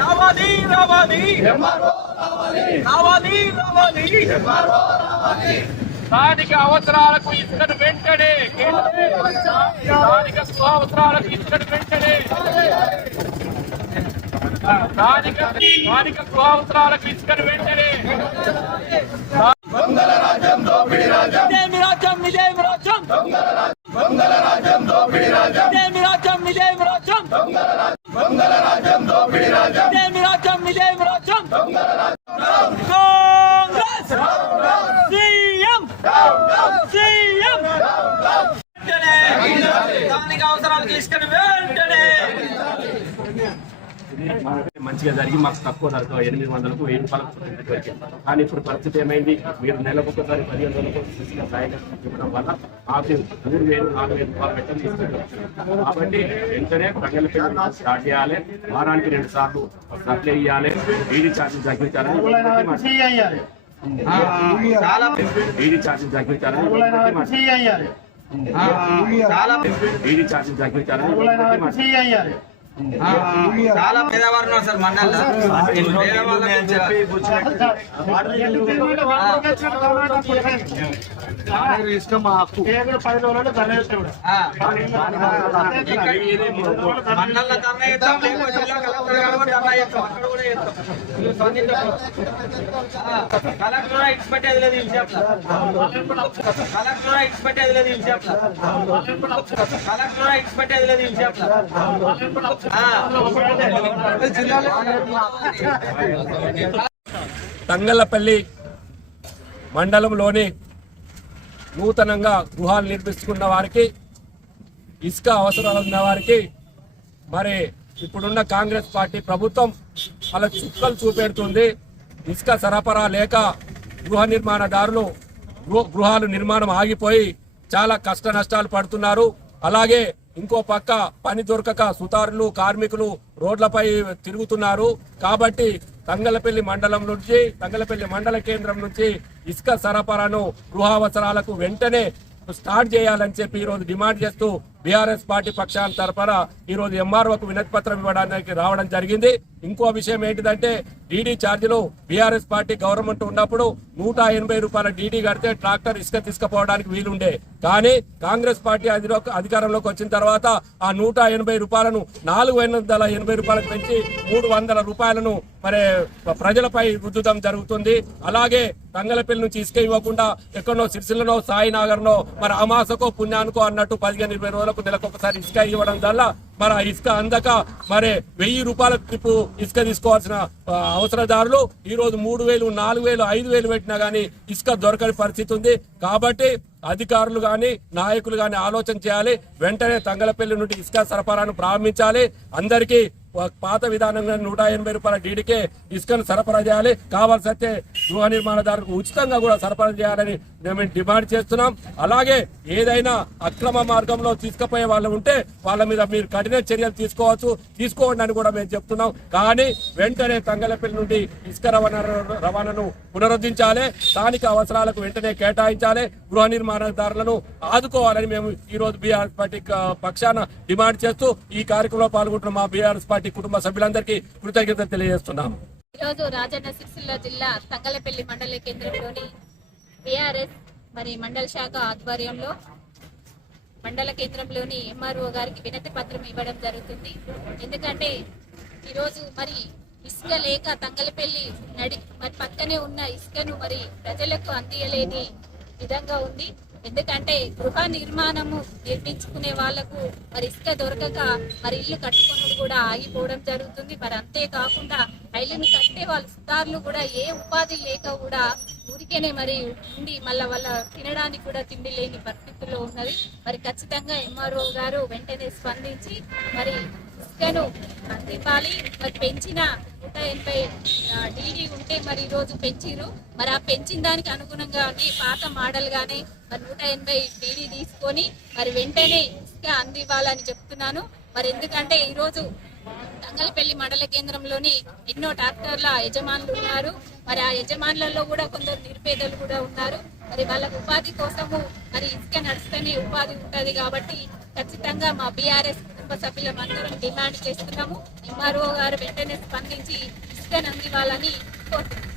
రావాలి రావాలి. రావాలి రావాలి. స్థానిక అవసరాలకు ఇసుకను వెంటనే. స్థానిక గృహ అవసరాలకు ఇసుకను వెంటనే. స్థానిక స్థానిక గృహ అవసరాలకు ఇసుకను వెంటనే ఇదేమి రాజ్యం ఇదేమి రాజ్యం ఇదేమి రాజ్యం ఇదేమి రాజ్యం ఇదేమి రాజ్యం ఇదేమి రాజ్యం కాంగ్రెస్! సీఎం! సీఎం! వెంటనే! అవసరాలకు ఇసుకను వెంటనే! మంచిగా జరిగి మాకు తక్కువ ధరకు ఎనిమిది వందలకు వెయ్యి రూపాయలకు దొరికింది. కానీ ఇప్పుడు పరిస్థితి ఏమైంది? మీరు నెలకు ఒకసారి పదిహేను వందలకు సాయంగా ఇవ్వడం వల్ల మాకు మూడు వేలు నాలుగు వేలు రూపాయలు పెట్టని కాబట్టి వెంటనే ప్రజల స్టార్ట్ చేయాలి. వారానికి రెండు సార్లు సప్లై ఇవ్వాలి ఈడీ ఛార్జీలు తగ్గించాలని ఈడీ ఛార్జీలు తగ్గించాలని ఈడీ ఛార్జీలు తగ్గించాలని చాలా పేదవారు ఉన్నారు సార్ మండల్లో. పేదవాళ్ళకి ఆ. మండల ధర్నా చేస్తాం లేకపోతే జిల్లా కలెక్టర్ గారు కూడా ధర్నా చేస్తాం అక్కడ కూడా చేస్తాం. మీరు స్పందించండి. ఆ, కలెక్టర్ కూడా ఇచ్చిపెట్టేది లేదు కలెక్టర్ కూడా ఇచ్చిపెట్టేది లేదు కలెక్టర్ కూడా ఇచ్చిపెట్టేది లేదు. తంగళ్ళపల్లి మండలంలోని నూతనంగా గృహాలు నిర్మించుకున్న వారికి ఇసుక అవసరాలు ఉన్న వారికి మరి ఇప్పుడున్న కాంగ్రెస్ పార్టీ ప్రభుత్వం అలా చుక్కలు చూపెడుతుంది. ఇసుక సరఫరా లేక గృహ నిర్మాణదారులు గృహ గృహాలు నిర్మాణం ఆగిపోయి చాలా కష్ట నష్టాలు పడుతున్నారు. అలాగే ఇంకో పక్క పని దొరకక సుతారులు కార్మికులు రోడ్లపై తిరుగుతున్నారు. కాబట్టి తంగలపల్లి మండలం నుంచి తంగలపల్లి మండల కేంద్రం నుంచి ఇసుక సరఫరాను గృహావసరాలకు వెంటనే స్టార్ట్ చేయాలని చెప్పి ఈరోజు రోజు డిమాండ్ చేస్తూ బీఆర్ఎస్ పార్టీ పక్షాల తరఫున ఈ రోజు ఎంఆర్ఓకు వినతి పత్రం ఇవ్వడానికి రావడం జరిగింది. ఇంకో విషయం ఏంటిదంటే డీడీ ఛార్జీలు బీఆర్ఎస్ పార్టీ గవర్నమెంట్ ఉన్నప్పుడు నూట ఎనభై రూపాయల డీడీ కడితే ట్రాక్టర్ ఇసుక తీసుకుపోవడానికి వీలుండే. కానీ కాంగ్రెస్ పార్టీ అధికారంలోకి వచ్చిన తర్వాత ఆ నూట ఎనభై రూపాయలను నాలుగు వందల ఎనభై రూపాయలకు పెంచి మూడు వందల రూపాయలను మరి ప్రజలపై రుద్దడం జరుగుతుంది. అలాగే తంగలపల్లి నుంచి ఇసుక ఇవ్వకుండా ఎక్కడనో సిరిసిల్లనో సాయినగర్నో మరి అమాసకో పుణ్యానికో అన్నట్టు పదిహేను ఇరవై నెలకు ఒకసారి ఇసుక ఇవ్వడం వల్ల మరి ఆ ఇసుక అందక మరి వెయ్యి రూపాయల ట్రిప్ ఇసుక తీసుకోవాల్సిన అవసరదారులు ఈ రోజు మూడు వేలు నాలుగు వేలు ఐదు వేలు పెట్టినా గానీ ఇసుక దొరకని పరిస్థితి ఉంది. కాబట్టి అధికారులు గాని నాయకులు గాని ఆలోచన చేయాలి. వెంటనే తంగలపల్లి నుండి ఇసుక సరఫరాను ప్రారంభించాలి. అందరికీ పాత విధానంగా నూట ఎనభై రూపాయల డీడీకే ఇసుకను సరఫరా చేయాలి. కావాల్సైతే గృహ నిర్మాణదారులకు ఉచితంగా కూడా సరఫరా చేయాలని మేము డిమాండ్ చేస్తున్నాం. అలాగే ఏదైనా అక్రమ మార్గంలో తీసుకుపోయే వాళ్ళు ఉంటే వాళ్ళ మీద మీరు కఠిన చర్యలు తీసుకోవచ్చు. తీసుకోండి అని కూడా మేము చెప్తున్నాం. కానీ వెంటనే తంగలపల్లి నుండి ఇసుక రవాణా రవాణాను పునరుద్ధరించాలి. స్థానిక అవసరాలకు వెంటనే కేటాయించాలి. గృహ నిర్మాణదారులను ఆదుకోవాలని మేము ఈ రోజు బీఆర్ఎస్ పార్టీ పక్షాన డిమాండ్ చేస్తూ ఈ కార్యక్రమంలో పాల్గొంటున్న మా బీఆర్ఎస్ పార్టీ కుటుంబ సభ్యులందరికీ కృతజ్ఞతలు తెలియజేస్తున్నాం ఈరోజు రాజన్న సిరిసిల్ల జిల్లా తంగలపల్లి మండల కేంద్రంలోని బీఆర్ఎస్ మరి మండల శాఖ ఆధ్వర్యంలో మండల కేంద్రంలోని ఎంఆర్ఓ గారికి వినతి పత్రం ఇవ్వడం జరుగుతుంది. ఎందుకంటే ఈరోజు మరి ఇసుక లేక తంగలపల్లి నడి మరి పక్కనే ఉన్న ఇసుకను మరి ప్రజలకు అందియలేని విధంగా ఉంది. ఎందుకంటే గృహ నిర్మాణము నిర్మించుకునే వాళ్ళకు మరి ఇసుక దొరకక మరి ఇల్లు కట్టుకున్నది కూడా ఆగిపోవడం జరుగుతుంది. మరి అంతేకాకుండా ఆ కట్టే వాళ్ళ సుతారులు కూడా ఏ ఉపాధి లేక కూడా ఊరికేనే మరి ఉండి మళ్ళీ వాళ్ళ తినడానికి కూడా తిండి లేని పరిస్థితుల్లో ఉన్నది. మరి ఖచ్చితంగా ఎంఆర్ఓ గారు వెంటనే స్పందించి మరి ఇసుకను అందివ్వాలి. మరి పెంచిన ఎనభై డీడీ ఉంటే మరి ఈరోజు పెంచిరు మరి ఆ పెంచిన దానికి అనుగుణంగానే పాత మోడల్ గానే మరి నూట ఎనభై డీడీ తీసుకొని మరి వెంటనే ఇసుక అందివ్వాలని చెప్తున్నాను. మరి ఎందుకంటే ఈరోజు తంగలపల్లి మండల కేంద్రంలోని ఎన్నో ట్రాక్టర్ల యజమానులు ఉన్నారు. మరి ఆ యజమానులలో కూడా కొందరు నిరుపేదలు కూడా ఉన్నారు. మరి వాళ్ళ ఉపాధి కోసము మరి ఇసుక నడిస్తేనే ఉపాధి ఉంటది కాబట్టి ఖచ్చితంగా మా బీఆర్ఎస్ కుటుంబ కుటుంబ సభ్యులమందరం డిమాండ్ చేస్తున్నాము. ఎంఆర్ఓ గారు వెంటనే స్పందించి ఇసుకను నందివ్వాలని కోరుతున్నాము.